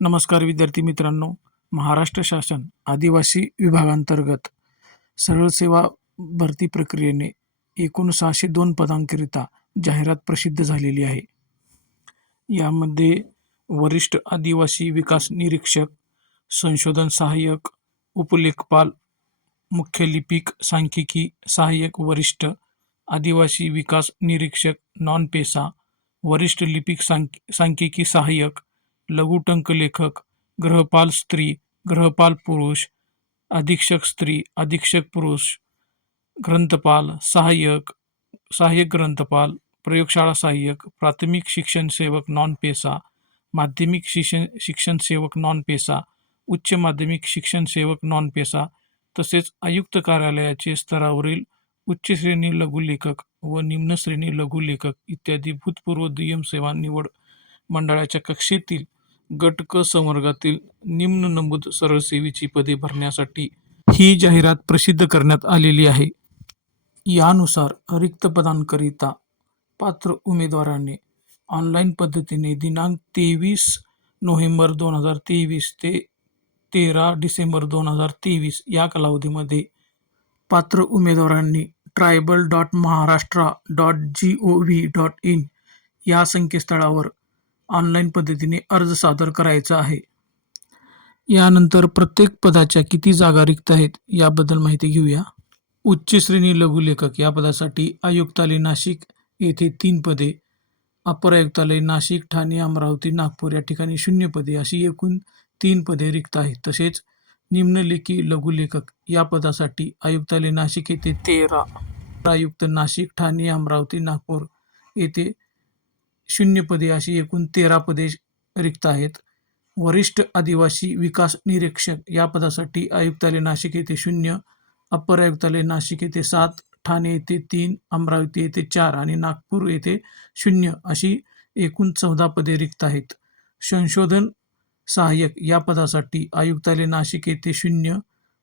नमस्कार विद्यार्थी मित्रांनो. महाराष्ट्र शासन आदिवासी विभागांतर्गत सरळ सेवा भरती प्रक्रियेने एकूण 602 पदांकरिता जाहिरात प्रसिद्ध झालेली आहे. यामध्ये वरिष्ठ आदिवासी विकास निरीक्षक, संशोधन सहाय्यक, उपलेखपाल, मुख्य लिपिक सांख्यिकी सहाय्यक, वरिष्ठ आदिवासी विकास निरीक्षक नॉन पेसा, वरिष्ठ लिपिक सांख्यिकी सहाय्यक, लघुटंक लेखक, गृहपाल स्त्री, गृहपाल पुरुष, अधीक्षक स्त्री, अधीक्षक पुरुष, ग्रंथपाल, सहाय्यक, सहाय्यक ग्रंथपाल, प्रयोगशाळा सहाय्यक, प्राथमिक शिक्षण सेवक नॉन पेसा, माध्यमिक शिक्षण सेवक नॉन पेसा, उच्च माध्यमिक शिक्षण सेवक नॉन पेसा, तसेच आयुक्त कार्यालयाचे स्तरावरील उच्च श्रेणी लघुलेखक व निम्न श्रेणी लघुलेखक इत्यादी भूतपूर्व दुय्यम सेवा निवड मंडळाच्या कक्षेतील गट क संवर्गातील निम्न नमूद सरळसेवीची पदे भरण्यासाठी ही जाहिरात प्रसिद्ध करण्यात आलेली आहे. यानुसार रिक्त पदांकरिता पात्र उमेदवारांनी ऑनलाईन पद्धतीने दिनांक 23 नोव्हेंबर 2023 ते 13 डिसेंबर 2023 या कालावधीमध्ये पात्र उमेदवारांनी tribal.maharashtra.gov.in या संकेतस्थळावर ऑनलाईन पद्धतीने अर्ज सादर करायचा आहे. यानंतर प्रत्येक पदाच्या किती जागा रिक्त आहेत याबद्दल माहिती घेऊया. उच्च श्रेणी लघुलेखक या पदासाठी आयुक्तालय नाशिक येथे 3 पदे, अपर आयुक्तालय नाशिक, ठाणे, अमरावती, नागपूर या ठिकाणी 0 पदे अशी एकूण 3 पदे रिक्त आहेत. तसेच निम्नलेखी लघुलेखक या पदासाठी आयुक्तालय नाशिक येथे 13, आयुक्त नाशिक, ठाणे, अमरावती, नागपूर येथे 0 पदे अशी एकूण 13 पदे रिक्त आहेत. वरिष्ठ आदिवासी विकास निरीक्षक या पदासाठी आयुक्तालय नाशिक येथे 0, अपर आयुक्तालय नाशिक येथे 7, ठाणे येथे 3, अमरावती येथे 4 आणि नागपूर येथे 0 अशी एकूण 14 पदे रिक्त आहेत. संशोधन सहाय्यक या पदासाठी आयुक्तालय नाशिक येथे 0,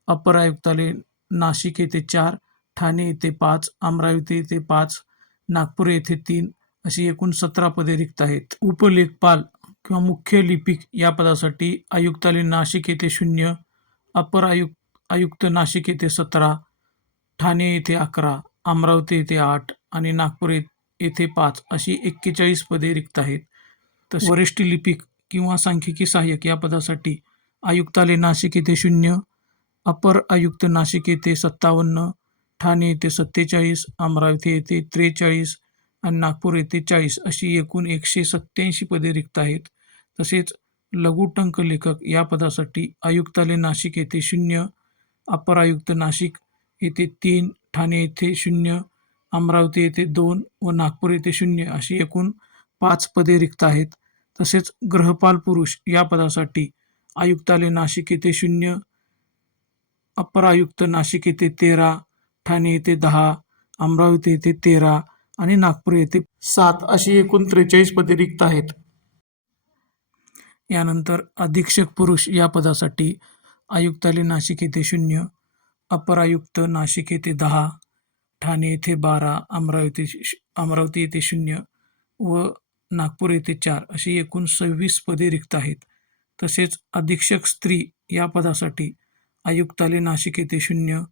अपर आयुक्तालय नाशिक येथे 4, ठाणे येथे 5, अमरावती येथे 5, नागपूर येथे 3 अशी एकूण 17 पदे रिक्त आहेत. उपलेखपाल किंवा मुख्य लिपिक या पदासाठी आयुक्तालय नाशिक येथे 0, अपर आयुक्त नाशिक येथे 17, ठाणे येथे 11, अमरावती येथे 8 आणि नागपूर येथे 5 अशी 41 पदे रिक्त आहेत. तसेच वरिष्ठ लिपिक किंवा सांख्यिकी सहाय्यक या पदासाठी आयुक्तालय नाशिक येथे 0, अपर आयुक्त नाशिक येथे 57, ठाणे येथे 47, अमरावती येथे 43 आणि नागपूर येथे 40 अशी एकूण 187 पदे रिक्त आहेत. तसेच लघुटंक लेखक या पदासाठी आयुक्तालय नाशिक येथे 0, अपर आयुक्त नाशिक येथे 3, ठाणे येथे 0, अमरावती येथे 2 व नागपूर येथे 0 अशी एकूण 5 पदे रिक्त आहेत. तसेच गृहपाल पुरुष या पदासाठी आयुक्तालय नाशिक येथे 0, अपर आयुक्त नाशिक येथे 13, ठाणे येथे 10, अमरावती येथे 13 आणि नागपूर येथे 7 अशी एकूण 43 पदे रिक्त आहेत. यानंतर अधीक्षक पुरुष या पदासाठी आयुक्तालय नाशिक येथे 0, अपर आयुक्त नाशिक येथे 10, ठाणे येथे 12, अमरावती येथे 0 व नागपूर येथे 4 अशी एकूण 26 पदे रिक्त आहेत. तसेच अधीक्षक स्त्री या पदासाठी आयुक्तालय नाशिक येथे 0,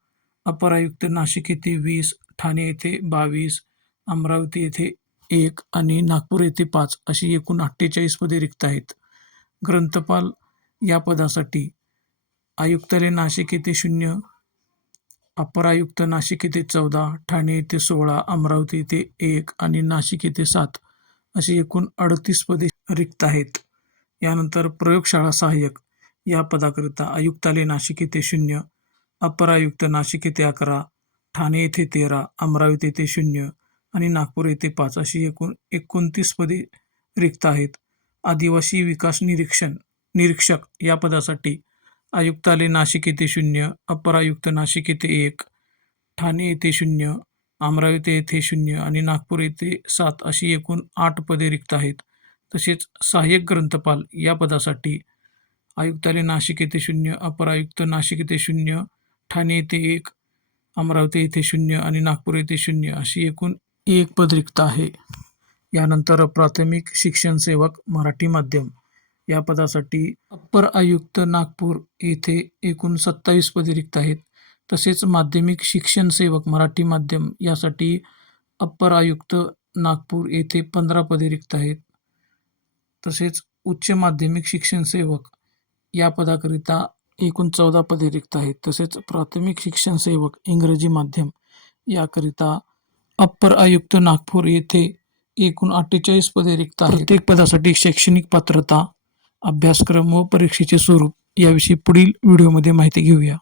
अपर आयुक्त नाशिक येथे 20, ठाणे येथे 22, अमरावती येथे 1 आणि नागपूर येथे 5 अशी एकूण 48 पदे रिक्त आहेत. ग्रंथपाल या पदासाठी आयुक्तालय नाशिक येथे 0, अपर आयुक्त नाशिक येथे 14, ठाणे येथे 16, अमरावती येथे 1 आणि नाशिक येथे 7 अशी एकूण 38 पदे रिक्त आहेत. यानंतर प्रयोगशाळा सहाय्यक या पदाकरिता आयुक्तालय नाशिक येथे 0, अपर आयुक्त नाशिक येथे 11, ठाणे येथे 13, अमरावती येथे 0 आणि नागपूर येथे 5 अशी एकूण 29 पदे रिक्त आहेत. आदिवासी विकास निरीक्षक या पदासाठी आयुक्तालय नाशिक येथे 0, अपर आयुक्त नाशिक येथे 1, ठाणे येथे 0, अमरावती येथे 0 आणि नागपूर येथे 7 अशी एकूण 8 पदे रिक्त आहेत. तसेच सहाय्यक ग्रंथपाल या पदासाठी आयुक्तालय नाशिक येथे 0, अपर आयुक्त नाशिक येथे 0, ठाणे येथे 1, अमरावती येथे 0 आणि नागपूर येथे 0 अशी एकूण 1 पद रिक्त आहे. यानंतर प्राथमिक शिक्षण सेवक मराठी माध्यम या पदासाठी अप्पर आयुक्त नागपूर येथे एकूण 27 पदे रिक्त आहेत. तसेच माध्यमिक शिक्षण सेवक मराठी माध्यम यासाठी अप्पर आयुक्त नागपूर येथे 15 पदे रिक्त आहेत. तसेच उच्च माध्यमिक शिक्षण सेवक या पदाकरिता एकूण 14 पदे रिक्त आहेत. तसेच प्राथमिक शिक्षण सेवक इंग्रजी माध्यम याकरिता अप्पर आयुक्त नागपूर येथे एकूण 48 पदे रिक्त आहेत. प्रत्येक पदासाठी शैक्षणिक पात्रता, अभ्यासक्रम व परीक्षेचे स्वरूप याविषयी पुढील व्हिडिओमध्ये माहिती घेऊया.